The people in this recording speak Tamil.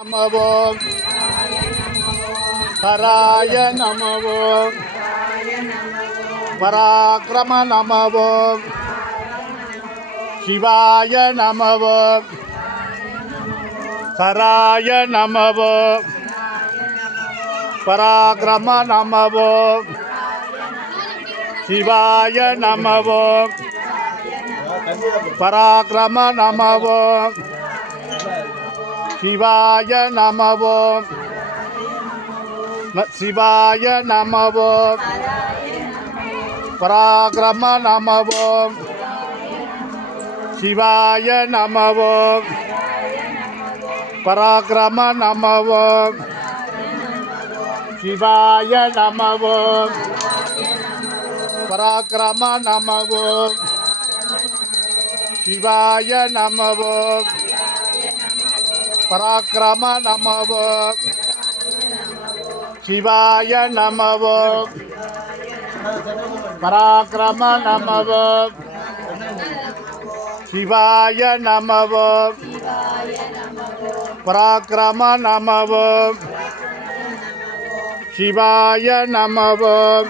நமவோம் ஹராய நமவோம் பராக்கிரம நமவோம் சிவாய நமவோம் ஹராய நமவோம் பராக்கிரம நமவோம் சிவாய நமவோம் பராக்கிரம நமவோம் சிவாய நமவோம் சிவாய நமவோம் பராக்கிரம நமவோம் சிவாய நமவோம் பராக்கிரம நமவோம் சிவாய நமவோம் பராக்கிரம நமவோம் சிவாய நமவோம் பராக்கிரம நமவோம் சிவாய நமவோம் பராக்கிரம நமவோம் சிவாய நமவோம் பராக்கிரம நமவோம் சிவாய நமவோம்